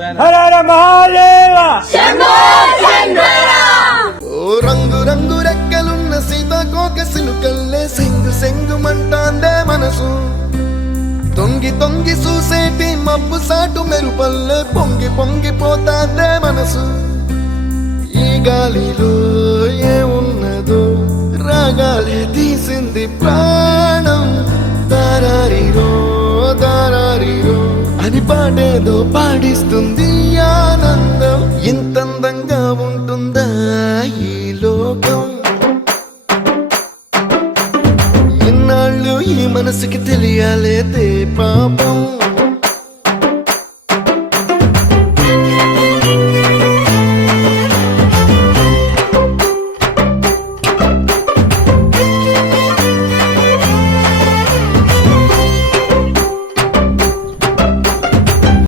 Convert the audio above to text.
హర హర మహాదేవ. ఓ రంగు రంగు రెక్కలున్న సీతాకోక సిలుకల్లే సెంగు సెంగుమంటాందే మనసు. తొంగి తొంగి చూసేటి మబ్బు సాటు మెరుపల్లే పొంగి పొంగిపోతాందే మనసు. ఈ గాలిలో ఏమున్నదో రాగాలే తీసింది ప్రాణం. దారారిరో దారారిరో అని పాడేదో పాడిస్తుంది ఆనందం. ఇంత అందంగా ఉంటుందా ఈ లోకం? ఇన్నాళ్ళు ఈ మనసుకి తెలియాలేదే పాపం.